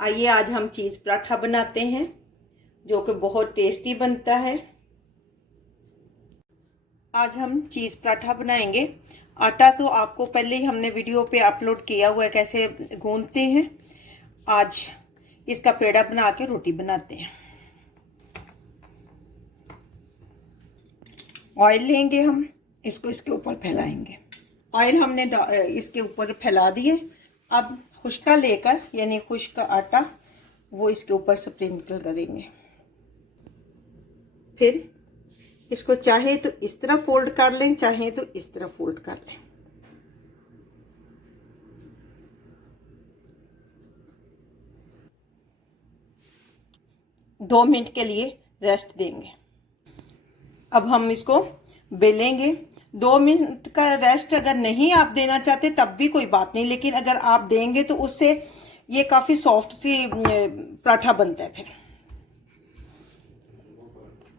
आइए आज हम चीज़ पराठा बनाते हैं जो कि बहुत टेस्टी बनता है। आज हम चीज़ पराठा बनाएंगे। आटा तो आपको पहले ही हमने वीडियो पे अपलोड किया हुआ है कैसे गूंथते हैं। आज इसका पेड़ा बना के रोटी बनाते हैं। ऑयल लेंगे हम, इसको इसके ऊपर फैलाएंगे। ऑयल हमने इसके ऊपर फैला दिए। अब खुश्का लेकर यानी खुश्क आटा वो इसके ऊपर स्प्रिंकल करेंगे। फिर इसको चाहे तो इस तरह फोल्ड कर लें, चाहे तो इस तरह फोल्ड कर लें। दो मिनट के लिए रेस्ट देंगे। अब हम इसको बेलेंगे। 2 मिनट का रेस्ट अगर नहीं आप देना चाहते तब भी कोई बात नहीं, लेकिन अगर आप देंगे तो उससे ये काफी सॉफ्ट सी पराठा बनता है। फिर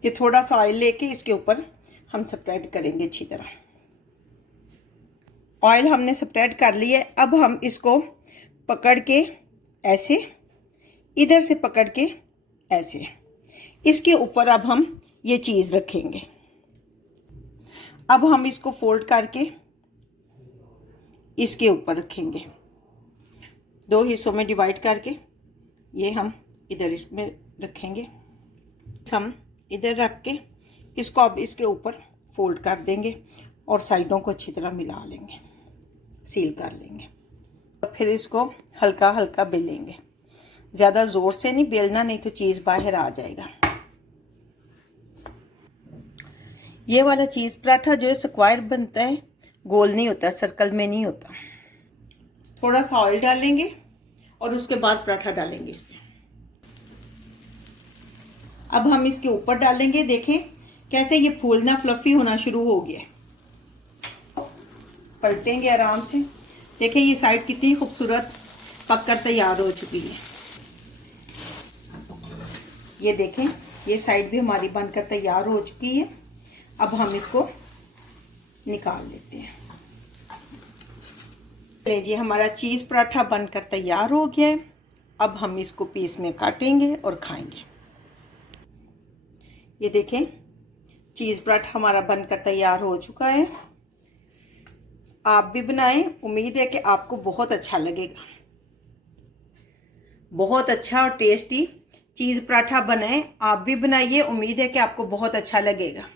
ये थोड़ा सा ऑयल लेके इसके ऊपर हम स्प्रेड करेंगे अच्छी तरह। ऑयल हमने स्प्रेड कर लिया। अब हम इसको पकड़ के ऐसे, इधर से पकड़ के ऐसे, इसके ऊपर अब हम ये चीज रखेंगे। अब हम इसको फोल्ड करके इसके ऊपर रखेंगे। 2 हिस्सों में डिवाइड करके ये हम इधर इसमें रखेंगे। हम इधर रख के इसको अब इसके ऊपर फोल्ड कर देंगे और साइडों को अच्छी तरह मिला लेंगे, सील कर लेंगे। और फिर इसको हल्का हल्का बेलेंगे। ज़्यादा ज़ोर से नहीं बेलना, नहीं तो चीज़ बाहर आ जाएगा। ये वाला चीज़ पराठा जो है स्क्वायर बनता है, गोल नहीं होता, सर्कल में नहीं होता। थोड़ा सा ऑयल डालेंगे और उसके बाद पराठा डालेंगे इसमें। अब हम इसके ऊपर डालेंगे। देखें कैसे ये फूलना, फ्लफी होना शुरू हो गया। पलटेंगे आराम से। देखें ये साइड कितनी खूबसूरत पककर तैयार हो चुकी है। ये देखें ये साइड भी हमारी बनकर तैयार हो चुकी है। अब हम इसको निकाल लेते हैं। लीजिए हमारा चीज़ पराठा बनकर तैयार हो गया है। अब हम इसको पीस में काटेंगे और खाएंगे। ये देखें चीज़ पराठा हमारा बनकर तैयार हो चुका है। आप भी बनाएं, उम्मीद है कि आपको बहुत अच्छा लगेगा। बहुत अच्छा और टेस्टी चीज़ पराठा बनाएं, आप भी बनाइए, उम्मीद है कि आपको बहुत अच्छा लगेगा।